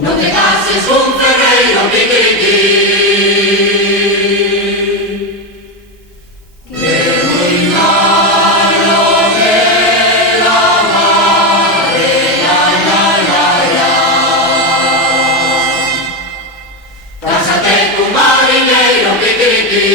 Non te cases cun ferreiro piquiriquí. Cásate cun mariñeiro piquiriquí.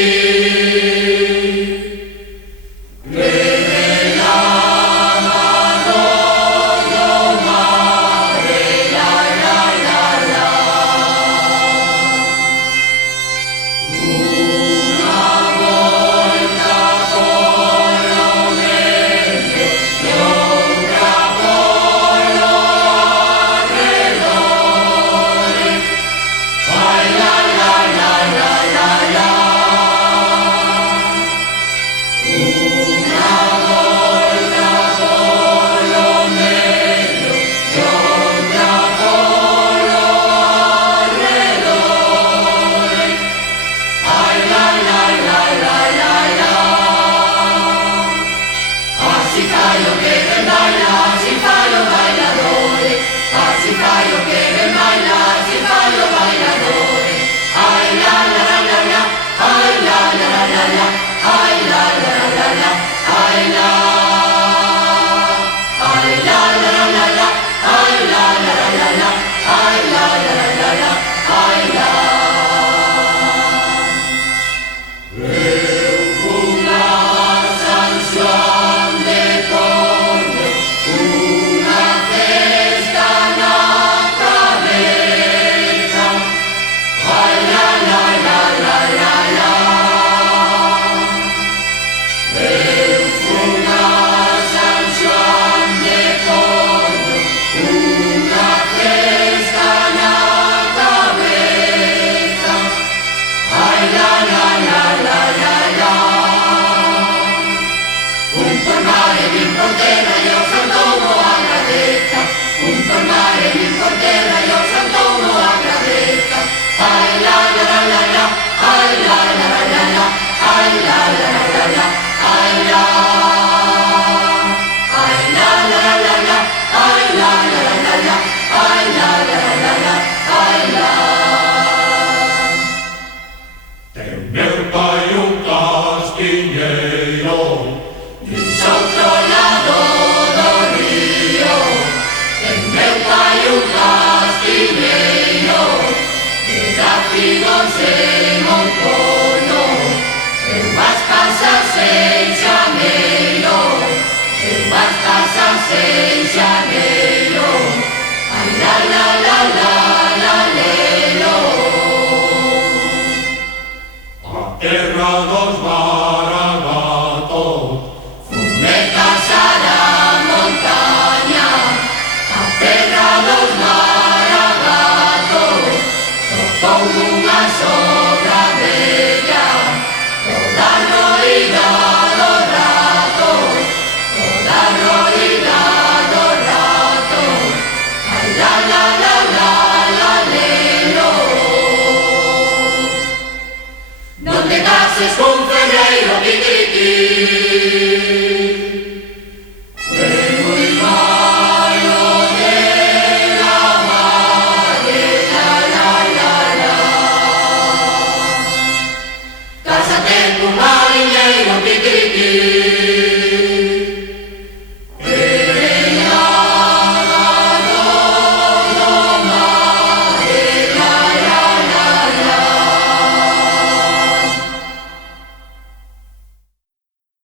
Terra dos Maragatos, fumetas a la montaña, a terra dos Maragatos, tocou unha sobra bella, toda roída do rato, toda roída do rato, ai la la la la la lelo. Non te cases cun ferreiro piquiriquí.